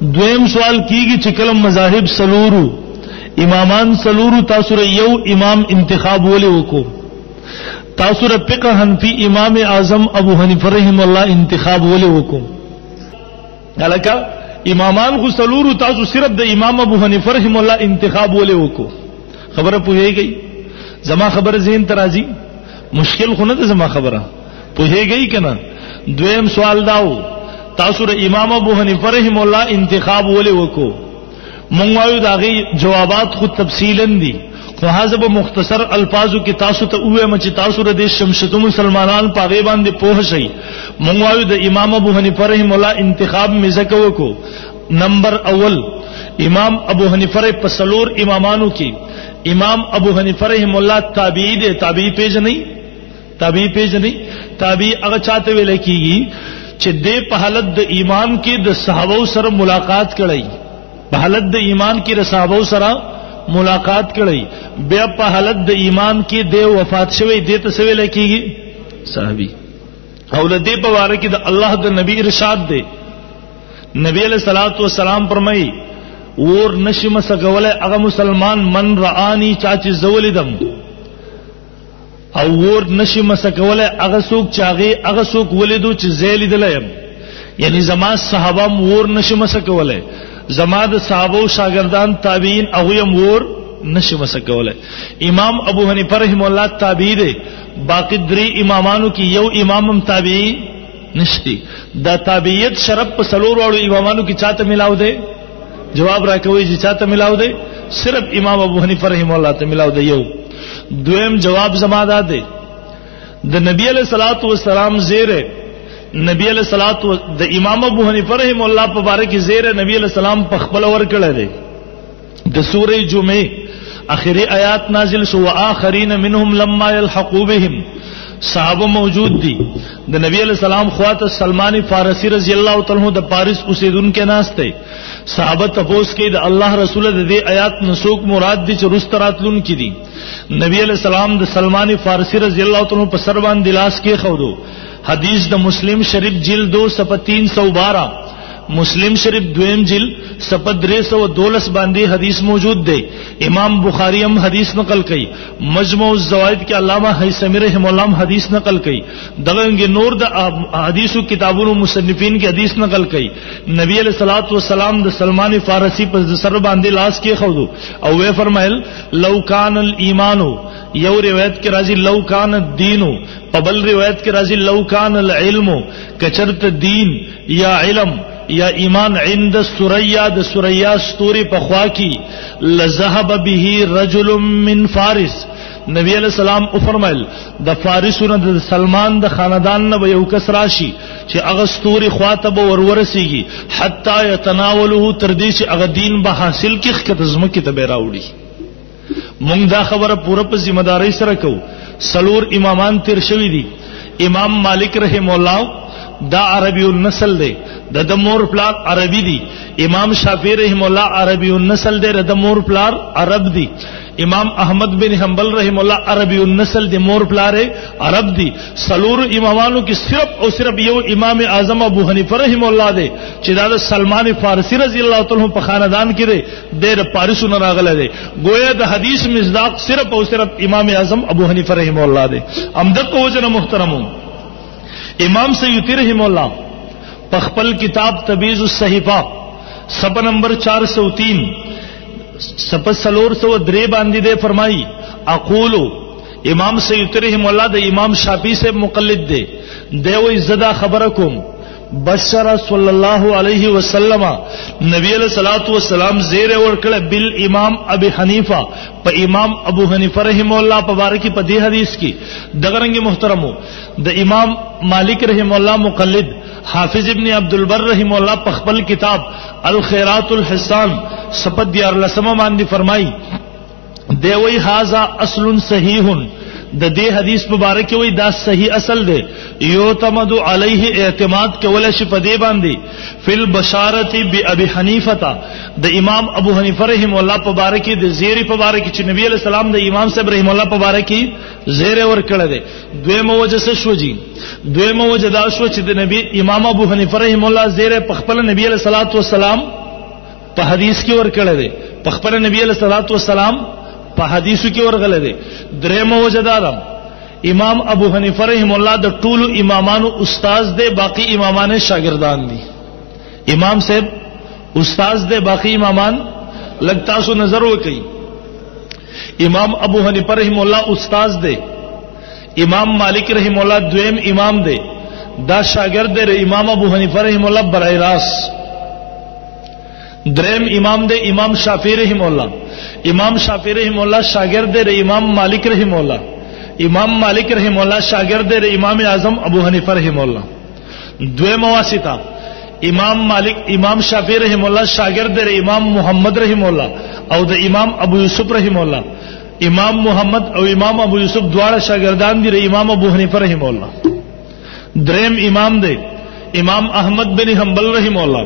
دویم سوال کیږي چې کلم مذاهب سلورو امامان سلورو تاسو یو امام انتخاب ولې وکړو؟ تاسو فقہ حنفی امام اعظم ابو حنیفه رحم الله انتخاب ولې وکړو؟ الکه امامان خو سلورو تاسو صرف د امام ابو حنیفه رحم الله انتخاب ولې وکړو؟ خبره پوهیږئ؟ زما خبره ذهن ترازی مشکل خو نه ده، زما خبره پوهیږئ کنه؟ دویم سوال داو تاسو د امام ابو حنیفه رحم الله انتخاب ولې وکړو؟ مونږ وایو دا غي جوابات خو تفصیلا دي، خو حسب مختصر الفاظو کې تاسو ته وایم چې تاسو د شمشتو مسلمانان په غي باندې پوه شئ. مونږ وایو د امام ابو حنیفه رحم الله انتخاب مزکه وکړو. نمبر اول امام ابو حنیفه په سلور امامانو کې امام ابو حنیفه رحم الله تابعی دی. تابعی پیژنئ؟ تابعی هغه چاته ویل کیږي چې د په حالت د ایمان کې د صحابه سره ملاقات کړي، په حالت د ایمان کې د صحابه سره ملاقات کړي، بیا په حالت د ایمان کې د وفات شوی د ته ویل کیږي صحابي. او د دې په واره کې د الله د نبی ارشاد دی. نبی علیہ الصلوۃ والسلام فرمایي ور نشم سګولای هغه مسلمان من رآنی چاچ زولیدم، او ور نشم سګولای هغه څوک چاغي هغه څوک ولیدو چې زیلیدلم. یعنی زما صحابه ور نشم سګولای، زما د صحابه شاګردان تابعین هغه هم ور نشم سګولای. امام ابو حنیفه رحم الله تابعی دی، باقی درې امامانو کې یو امام هم تابعی نشتی. دا تابعیت شرف په سلور واړو امامانو کې چاته ملاو دی؟ جواب راکوي چې چاته ملاو دی؟ صرف امام ابو حنیفه رحم الله ته ملاو دی. یو دویم جواب زما دا دی د نبی علیہ الصلوۃ والسلام زیره نبی علیہ الصلوۃ د امام ابو حنیفه رحم الله په باره کې زیره نبی علیہ السلام په خپل ور کړل دی. د سورې جمعه اخری آیات نازل شو واخرین منهم لما يلحقوا بهم. صحابه موجود دي، د نبی علیہ السلام خواته سلمان فارسی رضی الله تعالی عنہ د پاریس اوسیدونکو ناشته. صحابه تپوس کې د الله رسول د دې آیات نسوک مراد دي چې رستراتلون کې دي. نبی علیہ السلام د سلمان فارسی رضی الله تعالی عنہ په سر باندې لاس کې خودو. حدیث د مسلم شریف جلد 2 صفحه 312، مسلم شریف دویم جلد صفحه 312 باندې حدیث موجود دی. امام بخاری هم حدیث نقل کړي، مجموع الزوائد کې علامہ حیثمی رحم الله هم حدیث نقل کړي، دغه نور د حدیثو کتابونو مصنفین کې حدیث نقل کړي. نبی علیہ الصلوۃ والسلام د سلمان فارسی په سر باندې لاس کې خودو او وی فرمایل لو کان الایمان، یو روایت کې راځي لو کان الدین، په بل روایت کې راځي لو کان العلم، کچرت دین یا علم یا ایمان عند السریا د سریا ستوري په خوا کې لذهب به رجل من فارس. نبی علیہ السلام او فرمایل د فارسونو د سلمان د خاندان نه یو کس راشي چې هغه ستوري خواته به ورورسیږي حتی يتناوله تر دې چې هغه دین به حاصل کې خکته زمکه ته به راوړي. مونږ دا خبره پوره په ذمہ داری سره کوو. سلور امامان تیر شوی دي. امام مالک رحم الله دا عربی النسل دی، د مور پلار عربی دی. امام شافعی رحم الله عربی النسل دی، د مور پلار عرب دی. امام احمد بن حنبل رحم الله عربی النسل دی، مور پلار عرب دی. سلور امامانو کې صرف او صرف یو امام اعظم ابو حنیفه رحم الله دی چې دا د سلمان فارسی رضی الله تعالی عنہ په خاندان کې دی، د پاریسو نه راغله دی. گویا د حدیث مصداق صرف او صرف امام اعظم ابو حنیفه رحم الله دی. امدق وجنه محترمو امام سیوطی رحم الله په خپل کتاب تبیض الصحیفہ صفحہ نمبر 403 صفحہ 403 باندې ده فرمایي اقولو. امام سیوطی رحم الله د امام شافعی سے مقلد دی. دی وی زدا خبره کوم بشر صلی الله علیه وسلم نبی علیہ الصلوۃ والسلام زیر ورکړه بال امام ابي حنیفه په امام ابو حنیفه رحم الله په باره کې په دې حدیث کې دغه رنګ محترمو د امام مالک رحم الله مقلد حافظ ابن عبد البر رحم الله په خپل کتاب الخيرات الحسان صفحه 14 باندې فرمایي دی وی هاذا اصل صحیح، د دې حدیث مبارک وی دا صحیح اصل دی. یعتمد علیه اعتماد کول شي په دې باندې فل بشارت بابي حنیفه د امام ابو حنیفه رحم الله په باره کې د زیری په باره کې چې نبی علیہ السلام د امام صاحب رحم الله په باره کې زیر ور کړل دی. دویمه وجه څه شو جی؟ دویمه وجه دا شو چې د نبی امام ابو حنیفه رحم الله زیر په خپل نبی علیہ الصلوۃ والسلام په حدیث کې ورکړل دي، په خبر نبی علیہ الصلوۃ والسلام په حدیثو کې ورغل دي. درېمه وجدارم امام ابو حنیفه رحم الله د ټولو امامانو استاد دی، باقی امامان شاگردان دي. امام صاحب استاد دی، باقی امامان لگتا سو نظر وکي. امام ابو حنیفه رحم الله استاد دی، امام مالک رحم الله دویم امام دی، دا شاگرد دی امام ابو حنیفه رحم الله برای راست. دریم امام دی امام شافعی رحم الله، امام شافعی رحم الله شاگرد دی امام مالک رحم الله، امام مالک رحم الله شاگرد دی امام اعظم ابو حنیفه رحم الله. دویم واسطه امام مالک امام شافعی رحم الله شاگرد دی امام محمد رحم الله او د امام ابو یوسف رحم الله. امام محمد او امام ابو یوسف دواړه شاگردان دي امام ابو حنیفه رحم الله. دریم امام دی امام احمد بن حنبل رحم الله،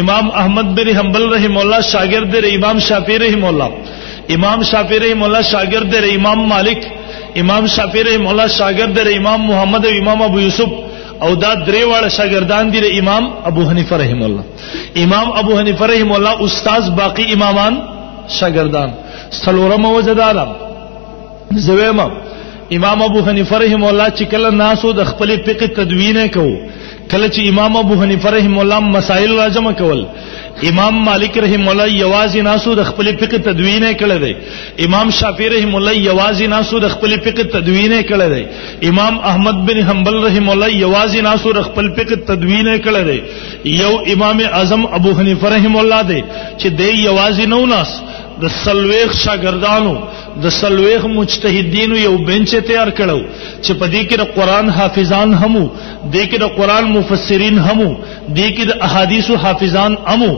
امام احمد بن حنبل رحم الله شاگرد دی امام شافعی رحم الله، امام شافعی رحم الله شاگرد دی امام مالک، امام شافعی رحم الله شاگرد دی امام محمد او امام ابو یوسف او دا درې واړه شاگردان دي امام ابو حنیفه رحم الله. امام ابو حنیفه رحم الله استاد، باقی امامان شاگردان. څلورم وجدارم زویمه امام ابو حنیفه رحم الله چې کله ناسو د خپل فقه تدوین کو، کله چې امام ابو حنیفه رحم الله مسائل راجمه کول، امام مالک رحم الله یوازې ناسو د خپل فقه تدوین کړی دی، امام شافعی رحم الله یوازې ناسو د خپل فقه تدوین کړی دی، امام احمد بن حنبل رحم الله یوازې ناسو د خپل فقه تدوین کړی دی. یو امام اعظم ابو حنیفه رحم الله دی چې دی یوازې نو ناس د سلويخ شاگردانو د سلويخ مجتهدینو یو بنچ تیار کړو چې په دې کې د قران حافظان همو، دې کې د قران مفسرین همو، دې کې د احادیث حافظان همو.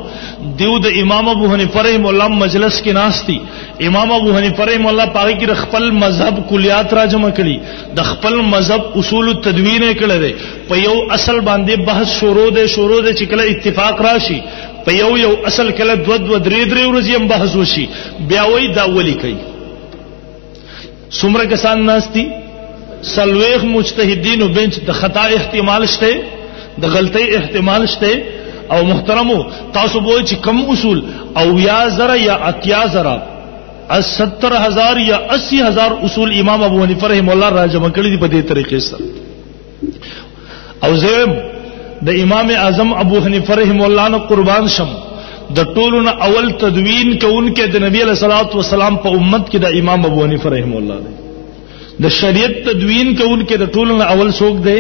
دیو د امام ابو حنیفه رحم الله مجلس کې ناشتي، امام ابو حنیفه رحم الله پاره کې خپل مذهب کلیات را جمع کړي، د خپل مذهب اصول التدوین کړي دي، په یو اصل باندې بحث شروع ده چې کله اتفاق راشي په یو اصل کله دو درې ورځې هم بحث وشي، بیا وای دا ولی کوي. څومره کسان ناشتي سلويخ مجتهدینو بنچ د خطا احتمال شته، د غلطۍ احتمال شته. او محترمو تاسو به چې کم اصول او یا زره یا اتیا زره 70,000 یا 80,000 اصول امام ابو حنیفه رحم الله را جمع کړی دي په دې طریقې سره. او زم د امام اعظم ابو حنیفه رحم الله نه قربان شم، د ټولو نه اول تدوین کوونکې د نبی علیہ الصلوۃ والسلام په امت کې د امام ابو حنیفه رحم الله دی. د شریعت تدوین کوونکې د ټولو نه اول څوک دی؟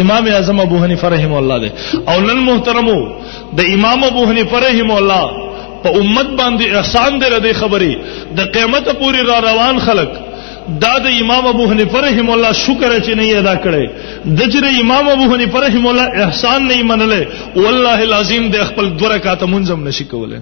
امام اعظم ابو حنیفه رحم الله دی. او نن محترمو د امام ابو حنیفه رحم الله په امت باندې احسان دی ردی خبري د قیامت پوری را روان خلق دا د امام ابو حنیفه رحم الله شکر چې نه ادا کړي، د چې امام ابو حنیفه رحم الله احسان نه منله والله العظیم د خپل 2 رکعات منځم نشي کوله.